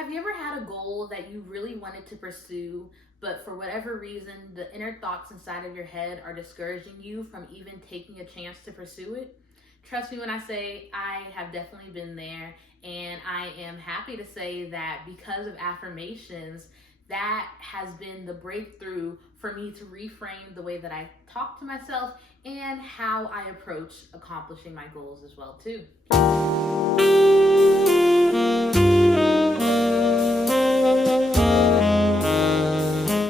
Have you ever had a goal that you really wanted to pursue, but for whatever reason, the inner thoughts inside of your head are discouraging you from even taking a chance to pursue it? Trust me when I say I have definitely been there, and I am happy to say that because of affirmations, that has been the breakthrough for me to reframe the way that I talk to myself and how I approach accomplishing my goals as well too.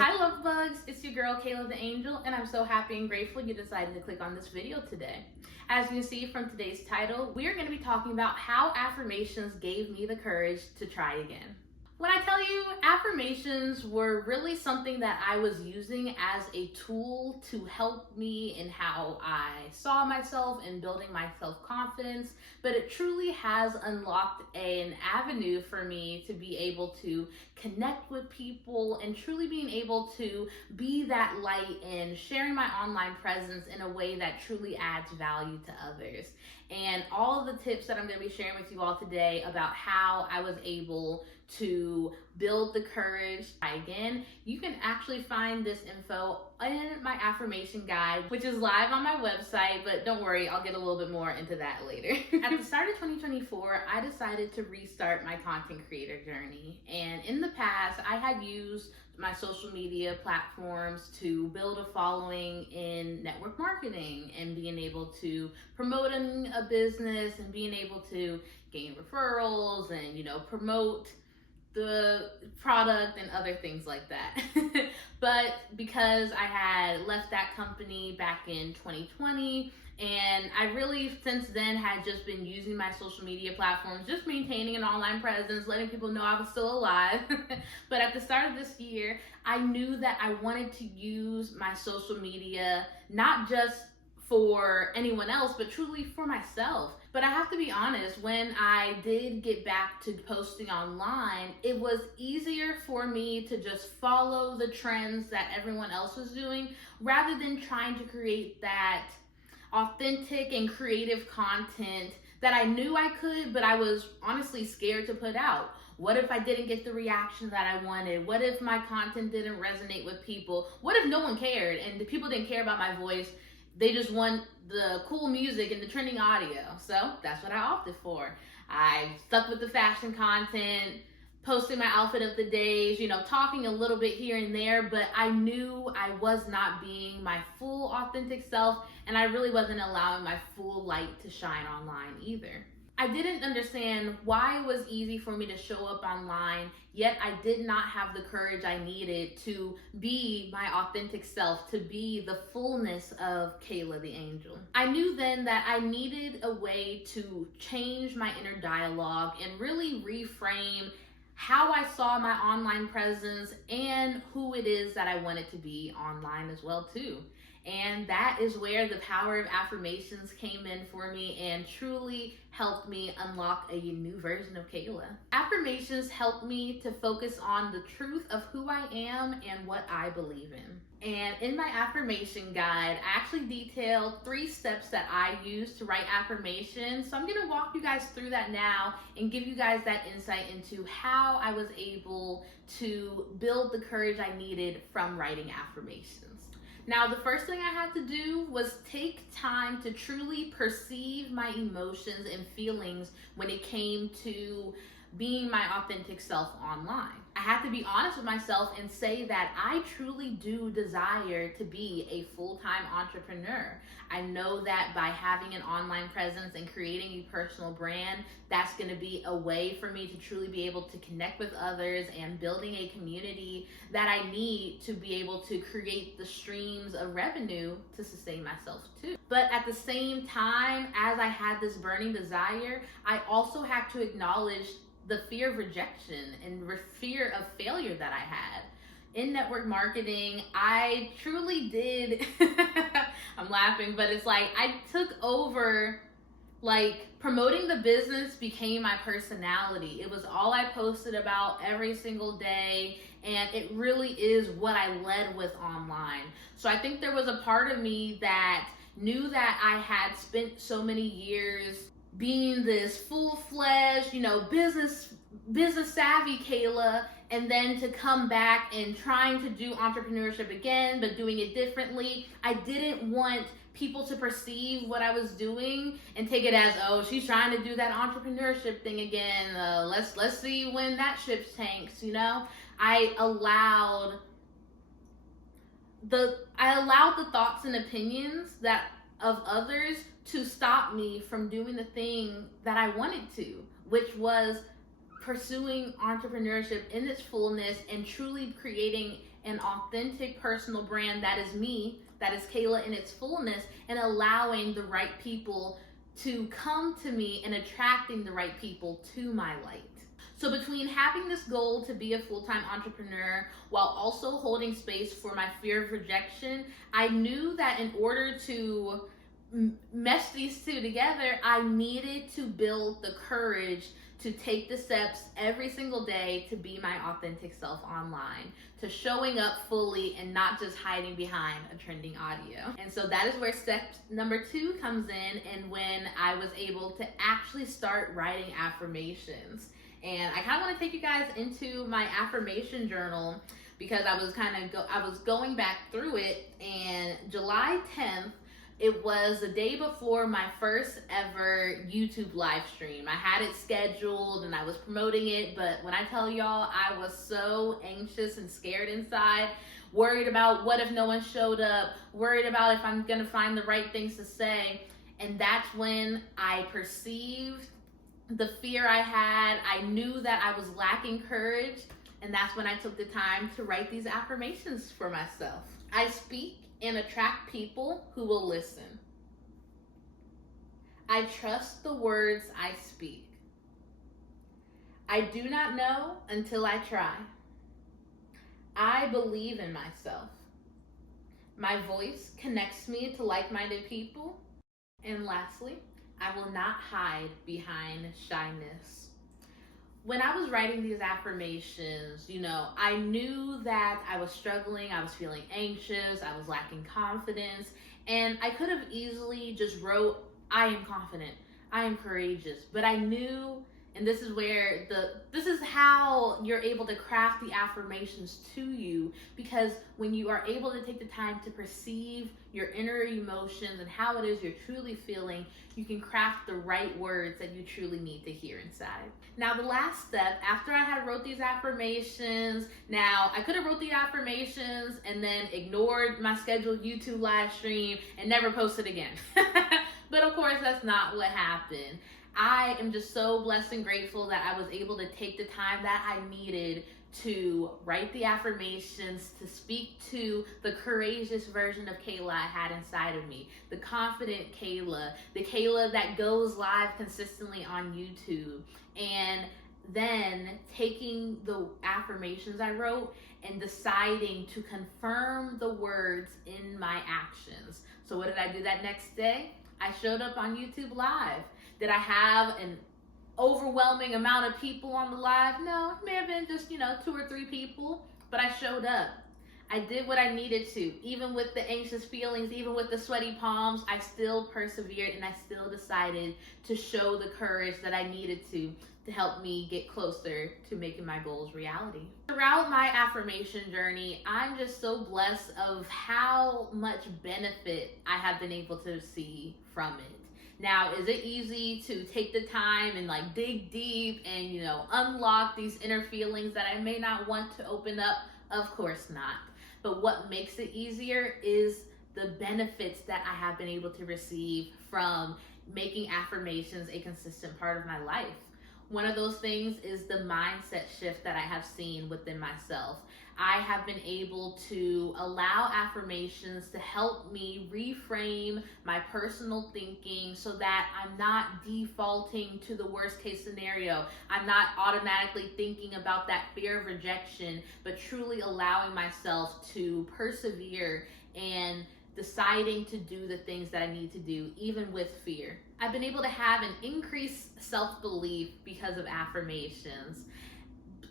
Hi lovebugs, it's your girl Kayla the Angel, and I'm so happy and grateful you decided to click on this video today. As you can see from today's title, we are going to be talking about how affirmations gave me the courage to try again. When I tell you, affirmations were really something that I was using as a tool to help me in how I saw myself and building my self-confidence, but it truly has unlocked an avenue for me to be able to connect with people and truly being able to be that light and sharing my online presence in a way that truly adds value to others. And all of the tips that I'm going to be sharing with you all today about how I was able to build the courage again, you can actually find this info in my affirmation guide, which is live on my website, but don't worry, I'll get a little bit more into that later. At the start of 2024, I decided to restart my content creator journey. And in the past, I had used my social media platforms to build a following in network marketing and being able to promote a business and being able to gain referrals and, promote the product and other things like that. But because I had left that company back in 2020, and I really since then had just been using my social media platforms, just maintaining an online presence, letting people know I was still alive. But at the start of this year, I knew that I wanted to use my social media not just for anyone else, but truly for myself. But I have to be honest, when I did get back to posting online, it was easier for me to just follow the trends that everyone else was doing rather than trying to create that authentic and creative content that I knew I could, but I was honestly scared to put out. What if I didn't get the reaction that I wanted? What if my content didn't resonate with people? What if no one cared and the people didn't care about my voice? They just want the cool music and the trending audio. So that's what I opted for. I stuck with the fashion content, posting my outfit of the days, talking a little bit here and there, but I knew I was not being my full authentic self, and I really wasn't allowing my full light to shine online either. I didn't understand why it was easy for me to show up online, yet I did not have the courage I needed to be my authentic self, to be the fullness of Kayla the Angel. I knew then that I needed a way to change my inner dialogue and really reframe how I saw my online presence and who it is that I wanted to be online as well too. And that is where the power of affirmations came in for me and truly helped me unlock a new version of Kayla. Affirmations helped me to focus on the truth of who I am and what I believe in. And in my affirmation guide, I actually detailed 3 steps that I use to write affirmations. So I'm going to walk you guys through that now and give you guys that insight into how I was able to build the courage I needed from writing affirmations. Now, the first thing I had to do was take time to truly perceive my emotions and feelings when it came to being my authentic self online. I had to be honest with myself and say that I truly do desire to be a full-time entrepreneur. I know that by having an online presence and creating a personal brand, that's going to be a way for me to truly be able to connect with others and building a community that I need to be able to create the streams of revenue to sustain myself too. But at the same time, as I had this burning desire, I also had to acknowledge the fear of rejection and fear of failure that I had. In network marketing, I truly did, I'm laughing, but it's like I took over, promoting the business became my personality. It was all I posted about every single day, and it really is what I led with online. So I think there was a part of me that knew that I had spent so many years being this full-fledged, business business savvy Kayla, and then to come back and trying to do entrepreneurship again, but doing it differently. I didn't want people to perceive what I was doing and take it as, oh, she's trying to do that entrepreneurship thing again. Let's see when that ship tanks. You know, I allowed the thoughts and opinions that of others to stop me from doing the thing that I wanted to, which was pursuing entrepreneurship in its fullness and truly creating an authentic personal brand that is me, that is Kayla in its fullness, and allowing the right people to come to me and attracting the right people to my light. So between having this goal to be a full-time entrepreneur while also holding space for my fear of rejection, I knew that in order to mesh these two together, I needed to build the courage to take the steps every single day to be my authentic self online, to showing up fully and not just hiding behind a trending audio. And so that is where step number 2 comes in, and when I was able to actually start writing affirmations. And I kind of want to take you guys into my affirmation journal because I was going back through it, and July 10th, it was the day before my first ever YouTube live stream. I had it scheduled and I was promoting it, but when I tell y'all, I was so anxious and scared inside, worried about what if no one showed up, worried about if I'm gonna find the right things to say. And that's when I perceived the fear I had. I knew that I was lacking courage, and that's when I took the time to write these affirmations for myself. I speak and attract people who will listen. I trust the words I speak. I do not know until I try. I believe in myself. My voice connects me to like-minded people. And lastly, I will not hide behind shyness. When I was writing these affirmations, I knew that I was struggling, I was feeling anxious, I was lacking confidence, and I could have easily just wrote, I am confident, I am courageous, but I knew, and this is how you're able to craft the affirmations to you, because when you are able to take the time to perceive your inner emotions and how it is you're truly feeling, you can craft the right words that you truly need to hear inside. Now, the last step, after I had wrote these affirmations, now I could have wrote the affirmations and then ignored my scheduled YouTube live stream and never posted again. But of course, that's not what happened. I am just so blessed and grateful that I was able to take the time that I needed to write the affirmations, to speak to the courageous version of Kayla I had inside of me, the confident Kayla, the Kayla that goes live consistently on YouTube, and then taking the affirmations I wrote and deciding to confirm the words in my actions. So what did I do that next day? I showed up on YouTube Live. Did I have an overwhelming amount of people on the live? No, it may have been just, 2 or 3 people, but I showed up. I did what I needed to. Even with the anxious feelings, even with the sweaty palms, I still persevered and I still decided to show the courage that I needed to help me get closer to making my goals reality. Throughout my affirmation journey, I'm just so blessed of how much benefit I have been able to see from it. Now, is it easy to take the time and dig deep and, unlock these inner feelings that I may not want to open up? Of course not. But what makes it easier is the benefits that I have been able to receive from making affirmations a consistent part of my life. One of those things is the mindset shift that I have seen within myself. I have been able to allow affirmations to help me reframe my personal thinking so that I'm not defaulting to the worst case scenario. I'm not automatically thinking about that fear of rejection, but truly allowing myself to persevere and deciding to do the things that I need to do, even with fear. I've been able to have an increased self-belief because of affirmations.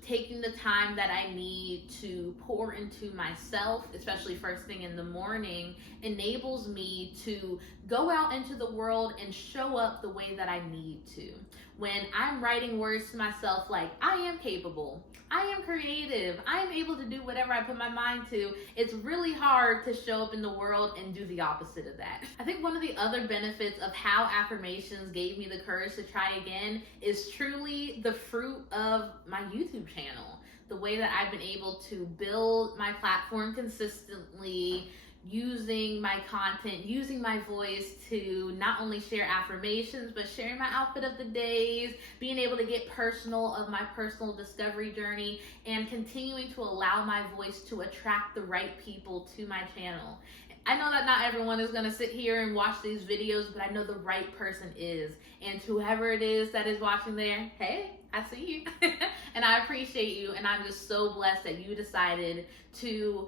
taking the time that I need to pour into myself, especially first thing in the morning, enables me to go out into the world and show up the way that I need to. When I'm writing words to myself like, I am capable, I am creative, I am able to do whatever I put my mind to, it's really hard to show up in the world and do the opposite of that. I think one of the other benefits of how affirmations gave me the courage to try again is truly the fruit of my YouTube channel. The way that I've been able to build my platform consistently, using my content, using my voice to not only share affirmations, but sharing my outfit of the days, being able to get personal of my personal discovery journey, and continuing to allow my voice to attract the right people to my channel. I know that not everyone is going to sit here and watch these videos, but I know the right person is. And whoever it is that is watching there, hey, I see you. And I appreciate you. And I'm just so blessed that you decided to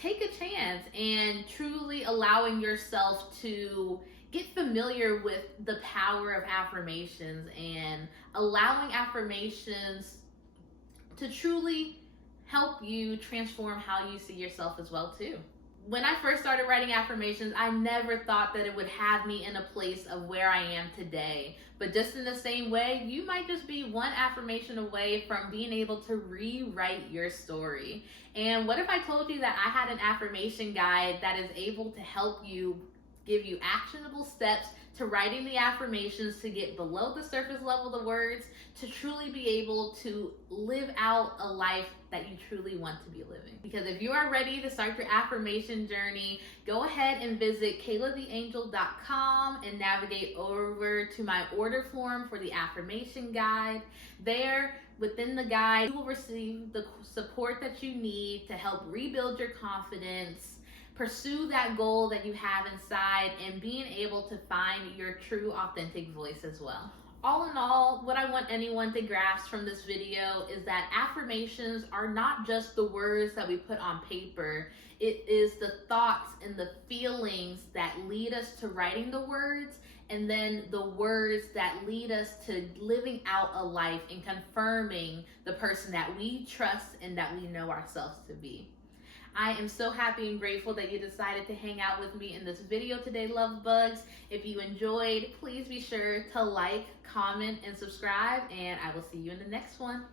take a chance and truly allowing yourself to get familiar with the power of affirmations and allowing affirmations to truly help you transform how you see yourself as well too. When I first started writing affirmations, I never thought that it would have me in a place of where I am today. But just in the same way, you might just be one affirmation away from being able to rewrite your story. And what if I told you that I had an affirmation guide that is able to help you, give you actionable steps to writing the affirmations to get below the surface level of the words, to truly be able to live out a life that you truly want to be living. Because if you are ready to start your affirmation journey, go ahead and visit KaylaTheAngel.com and navigate over to my order form for the affirmation guide. There, within the guide, you will receive the support that you need to help rebuild your confidence, pursue that goal that you have inside, and being able to find your true authentic voice as well. All in all, what I want anyone to grasp from this video is that affirmations are not just the words that we put on paper. It is the thoughts and the feelings that lead us to writing the words, and then the words that lead us to living out a life and confirming the person that we trust and that we know ourselves to be. I am so happy and grateful that you decided to hang out with me in this video today, love bugs. If you enjoyed, please be sure to like, comment, and subscribe, and I will see you in the next one.